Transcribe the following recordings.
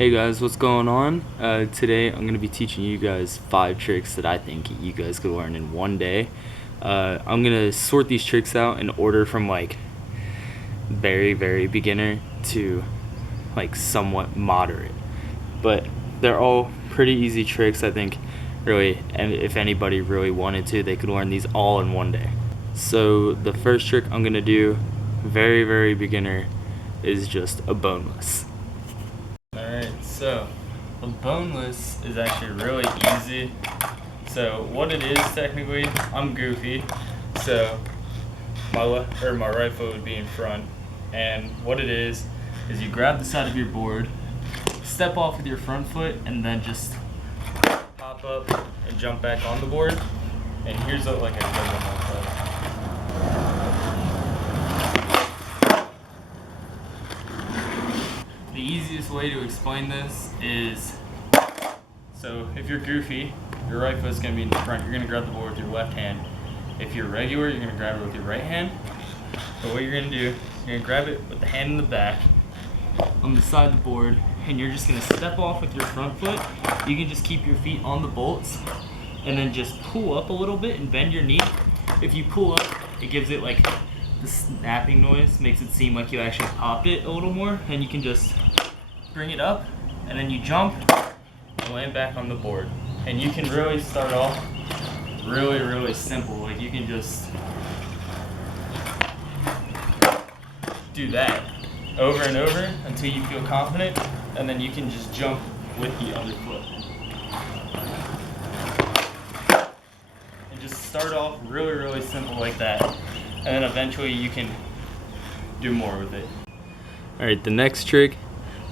Hey guys, what's going on? Today I'm going to be teaching you guys 5 tricks that I think you guys could learn in one day. I'm going to sort these tricks out in order from like very beginner to like somewhat moderate. But they're all pretty easy tricks, I think, really, and if anybody really wanted to, they could learn these all in one day. So the first trick I'm going to do, very beginner, is just a boneless. Alright, so a boneless is actually really easy. So what it is technically, I'm goofy, so my right foot would be in front, and what it is you grab the side of your board, step off with your front foot, and then just pop up and jump back on the board. And here's what like a good one looks like. The easiest way to explain this is, so if you're goofy, your right foot's going to be in the front, you're going to grab the board with your left hand. If you're regular, you're going to grab it with your right hand. But what you're going to do is you're going to grab it with the hand in the back on the side of the board, and you're just going to step off with your front foot. You can just keep your feet on the bolts and then just pull up a little bit and bend your knee. If you pull up, it gives it like the snapping noise, makes it seem like you actually popped it a little more, and you can just bring it up and then you jump and land back on the board. And you can really start off really simple. Like you can just do that over and over until you feel confident, and then you can just jump with the other foot. And just start off really simple like that, and then eventually you can do more with it. Alright, the next trick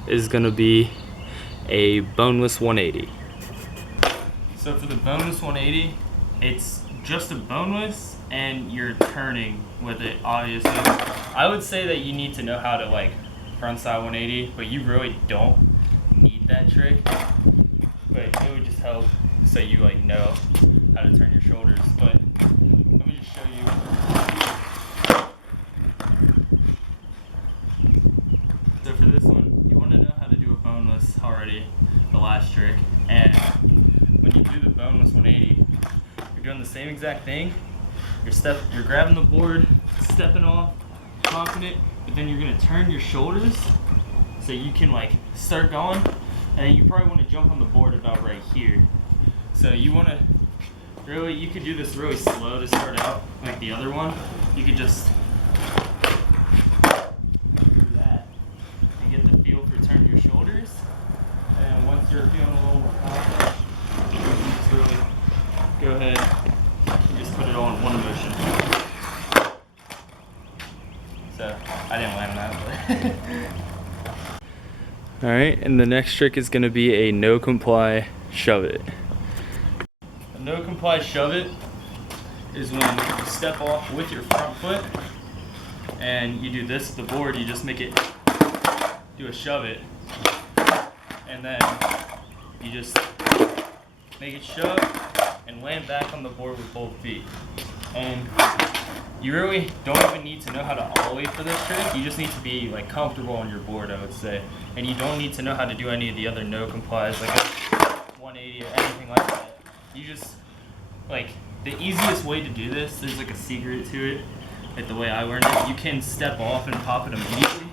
is gonna be a boneless 180. So for the boneless 180, it's just a boneless and you're turning with it, obviously. I would say that you need to know how to like frontside 180, but you really don't need that trick. But it would just help so you like know how to turn your shoulders. But let me just show you. So for this one, you want to know how to do a boneless already, the last trick. And when you do the boneless 180, you're doing the same exact thing. You're grabbing the board, stepping off, confident, but then you're gonna turn your shoulders so you can like start going, and you probably want to jump on the board about right here. So you want to you could do this really slow to start out, like the other one. You could just do that and get the feel for turning your shoulders. And once you're feeling a little more confident, you can just really go ahead and just put it all in one motion. So I didn't land that, but alright, and the next trick is going to be a NoComply shove it. A NoComply shove it is when you step off with your front foot and you do this with the board. You just make it do a shove it, and then you just make it shove and land back on the board with both feet. And you really don't even need to know how to ollie for this trick. You just need to be like comfortable on your board, I would say. And you don't need to know how to do any of the other NoComplies, like a 180 or anything like that. You just, like, the easiest way to do this, there's like a secret to it, like the way I learned it. You can step off and pop it immediately.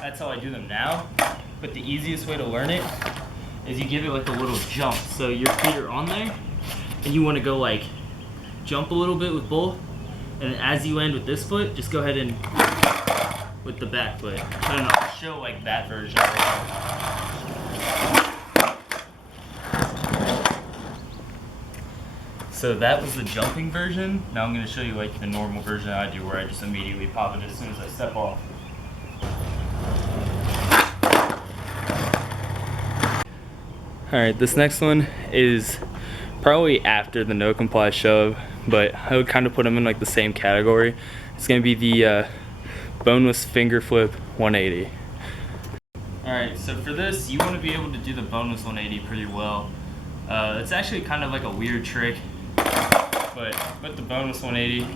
That's how I do them now. But the easiest way to learn it is you give it like a little jump. So your feet are on there, and you want to go like jump a little bit with both, and as you land with this foot, just go ahead and with the back foot. I don't know, I'll show like that version. So that was the jumping version. Now I'm going to show you like the normal version I do, where I just immediately pop it as soon as I step off. Alright, this next one is probably after the NoComply shove, but I would kind of put them in like the same category. It's going to be the boneless finger flip 180. Alright, so for this, you want to be able to do the boneless 180 pretty well. It's actually kind of like a weird trick, but with the boneless 180,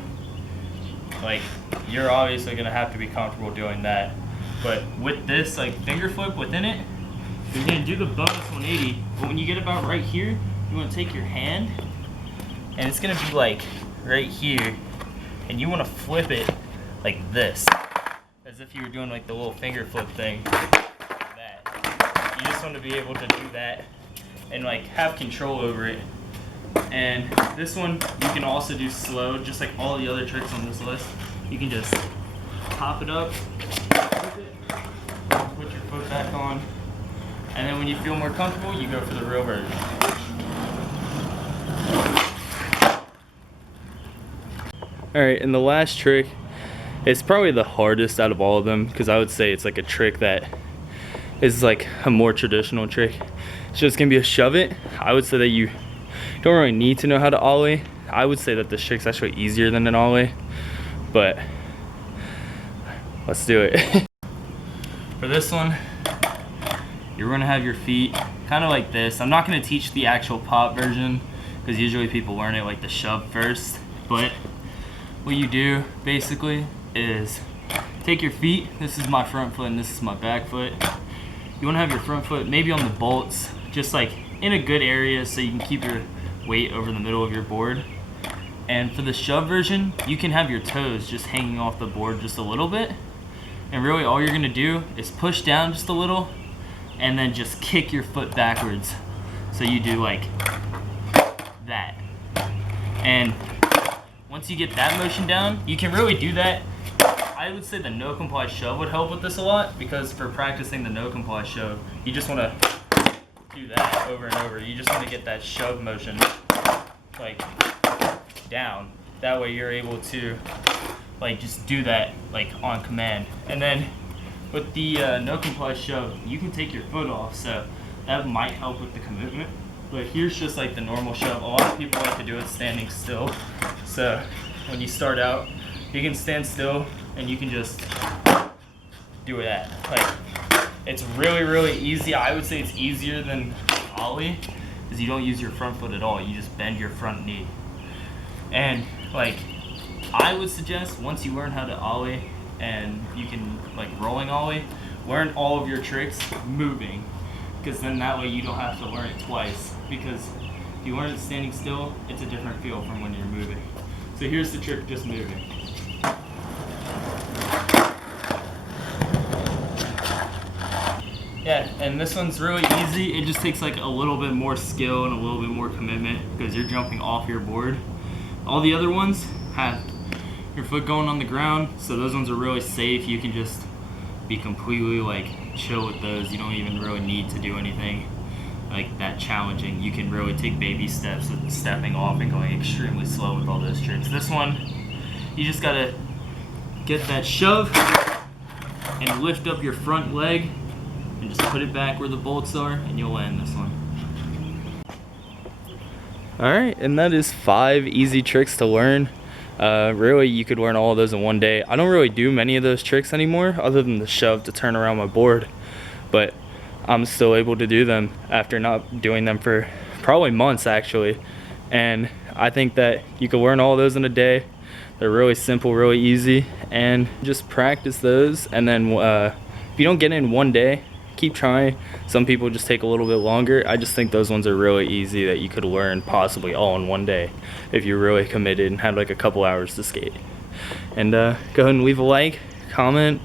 like, you're obviously going to have to be comfortable doing that. But with this, like, finger flip within it, So you're gonna do the bonus 180, but when you get about right here, you wanna take your hand, and it's gonna be like right here, and you wanna flip it like this, as if you were doing like the little finger flip thing, like that. You just wanna be able to do that and like have control over it. And this one you can also do slow, just like all the other tricks on this list. You can just pop it up, put your foot back on, and then when you feel more comfortable, you go for the real version. Alright, and the last trick is probably the hardest out of all of them, because I would say it's like a trick that is like a more traditional trick. It's just gonna be a shove it. I would say that you don't really need to know how to ollie. I would say that this trick's actually easier than an ollie, but let's do it. For this one, you're gonna have your feet kind of like this. I'm not gonna teach the actual pop version because usually people learn it like the shove first, but what you do basically is take your feet. This is my front foot and this is my back foot. You wanna have your front foot maybe on the bolts, just like in a good area so you can keep your weight over the middle of your board. And for the shove version, you can have your toes just hanging off the board just a little bit. And really all you're gonna do is push down just a little and then just kick your foot backwards. So you do like that. And once you get that motion down, you can really do that. I would say the NoComply shove would help with this a lot, because for practicing the NoComply shove, you just wanna do that over and over. You just wanna get that shove motion like down. That way you're able to like just do that like on command. And then with the NoComply shove, you can take your foot off, so that might help with the commitment. But here's just like the normal shove. A lot of people like to do it standing still. So when you start out, you can stand still and you can just do that. Like, it's really, really easy. I would say it's easier than ollie because you don't use your front foot at all. You just bend your front knee. And like, I would suggest once you learn how to ollie and you can like rolling ollie, learn all of your tricks moving, because then that way you don't have to learn it twice. Because if you learn it standing still, it's a different feel from when you're moving. So here's the trick, just moving. Yeah, and this one's really easy. It just takes like a little bit more skill and a little bit more commitment because you're jumping off your board. All the other ones have your foot going on the ground, so those ones are really safe. You can just be completely like chill with those. You don't even really need to do anything like that challenging. You can really take baby steps with stepping off and going extremely slow with all those tricks. This one, you just gotta get that shove and lift up your front leg and just put it back where the bolts are and you'll land this one. Alright, and that is 5 easy tricks to learn. Really, you could learn all of those in one day. I don't really do many of those tricks anymore other than the shove to turn around my board, but I'm still able to do them after not doing them for probably months actually. And I think that you can learn all of those in a day. They're really simple, really easy, and just practice those. And then if you don't get it in one day, keep trying. Some people just take a little bit longer. I just think those ones are really easy that you could learn possibly all in one day if you're really committed and had like a couple hours to skate. And go ahead and leave a like, comment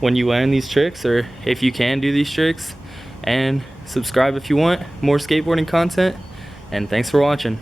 when you learn these tricks, or if you can do these tricks, and subscribe if you want more skateboarding content. And thanks for watching.